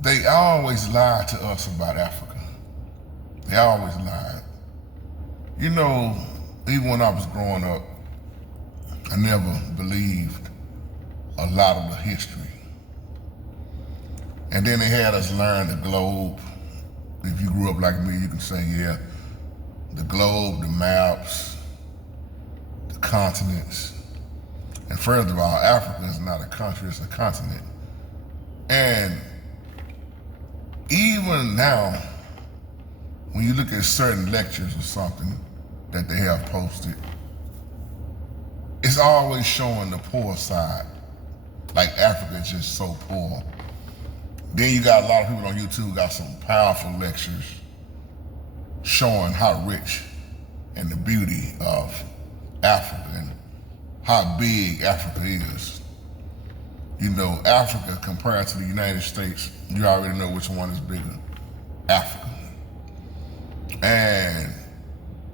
They always lied to us about Africa. They always lied. You know, even when I was growing up, I never believed a lot of the history. And then they had us learn the globe. If you grew up like me, you can say, yeah, the globe, the maps, the continents. And first of all, Africa is not a country, it's a continent. And even now, when you look at certain lectures or something that they have posted, it's always showing the poor side. Like Africa is just so poor. Then you got a lot of people on YouTube got some powerful lectures showing how rich and the beauty of Africa and how big Africa is. You know, Africa compared to the United States, you already know which one is bigger, Africa. And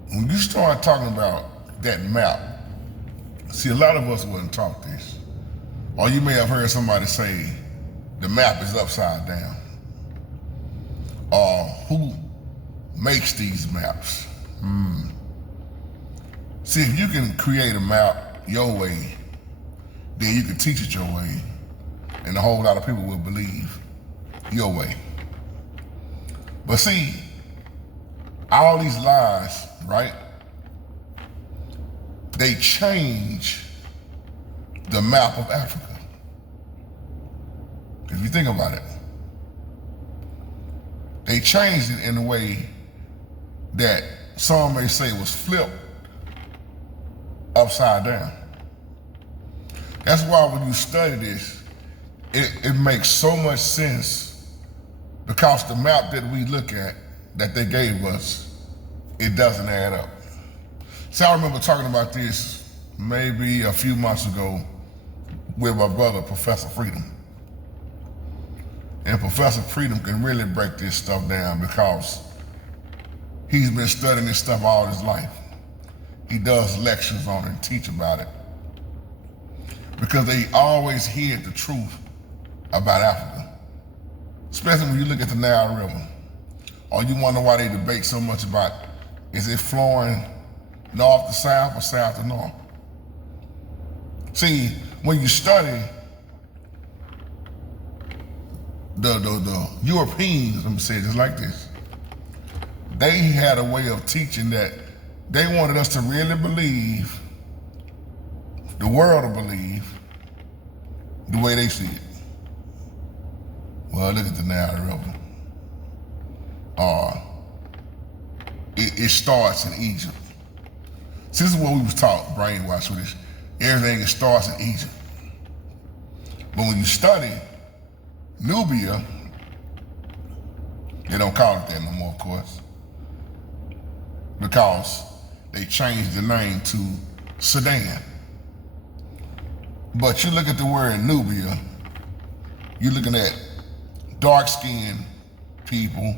when you start talking about that map, see, a lot of us wasn't taught this. Or you may have heard somebody say, the map is upside down. Or who makes these maps? See, if you can create a map your way, then you can teach it your way, and a whole lot of people will believe your way. But see, all these lies, right? They change the map of Africa. If you think about it, they changed it in a way that some may say was flipped upside down. That's why when you study this, it makes so much sense, because the map that we look at, that they gave us, it doesn't add up. So I remember talking about this maybe a few months ago with my brother, Professor Freedom. And Professor Freedom can really break this stuff down because he's been studying this stuff all his life. He does lectures on it and teach about it, because they always hid the truth about Africa, especially when you look at the Nile River. Or you wonder why they debate so much about, is it flowing north to south or south to north? See, when you study the Europeans, let me say it just like this, they had a way of teaching that they wanted us to really believe, the world to believe, the way they see it. Well, look at the Nile River. It starts in Egypt. This is what we was taught, brainwashed with this. Everything starts in Egypt. But when you study Nubia, they don't call it that no more, of course, because they changed the name to Sudan. But you look at the word Nubia, you're looking at dark-skinned people,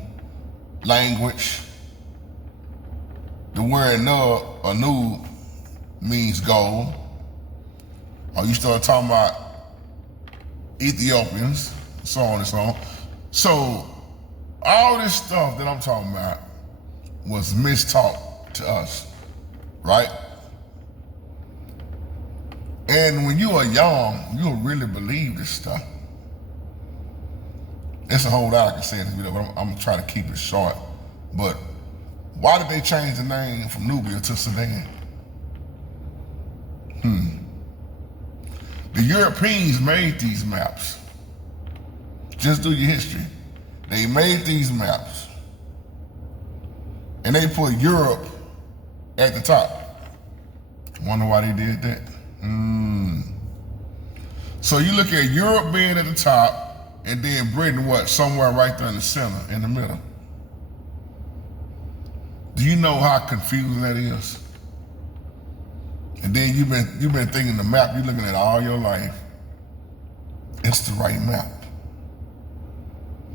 language. The word Nub or Nub means gold. Or you start talking about Ethiopians, so on and so on. So all this stuff that I'm talking about was mistaught to us, right? And when you are young, you'll really believe this stuff. There's a whole lot I can say in this video, but I'm gonna try to keep it short. But why did they change the name from Nubia to Sudan? The Europeans made these maps. Just do your history. They made these maps, and they put Europe at the top. Wonder why they did that? So you look at Europe being at the top, and then Britain, what, somewhere right there in the center, in the middle. Do you know how confusing that is? And then you've been thinking the map you're looking at all your life, it's the right map.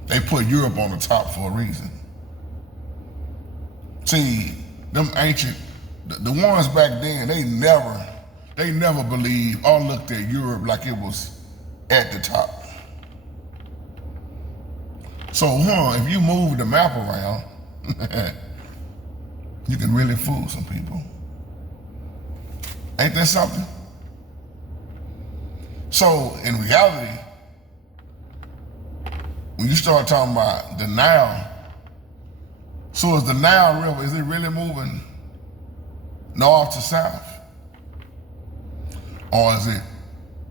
They put Europe on the top for a reason. See, them ancient, the ones back then, they never believed or looked at Europe like it was at the top. So, if you move the map around, you can really fool some people. Ain't that something? So, in reality, when you start talking about the Nile, so is the Nile River, is it really moving north to south? Or is it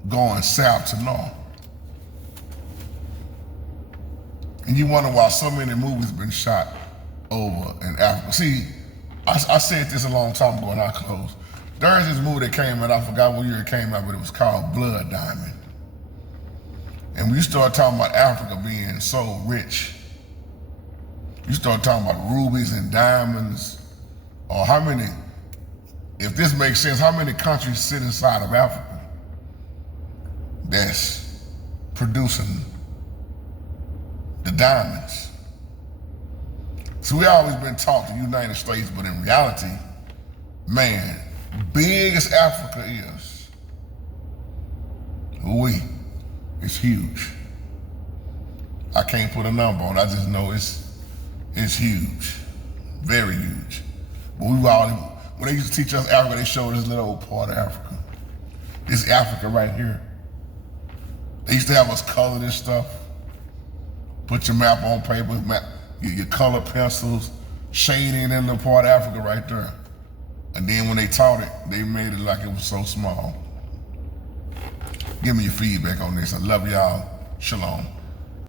going south to north? And you wonder why so many movies have been shot over in Africa. See, I said this a long time ago and I close. There's this movie that came out, I forgot what year it came out, but it was called Blood Diamond. And when you start talking about Africa being so rich, you start talking about rubies and diamonds, or how many, if this makes sense, how many countries sit inside of Africa that's producing the diamonds? So we always been taught the United States, but in reality, man, big as Africa is, it's huge. I can't put a number on it, I just know it's huge, very huge. But when they used to teach us Africa, they showed us little old part of Africa. This Africa right here. They used to have us color this stuff. Put your map on paper, your color pencils, shading in the part of Africa right there. And then when they taught it, they made it like it was so small. Give me your feedback on this. I love y'all. Shalom.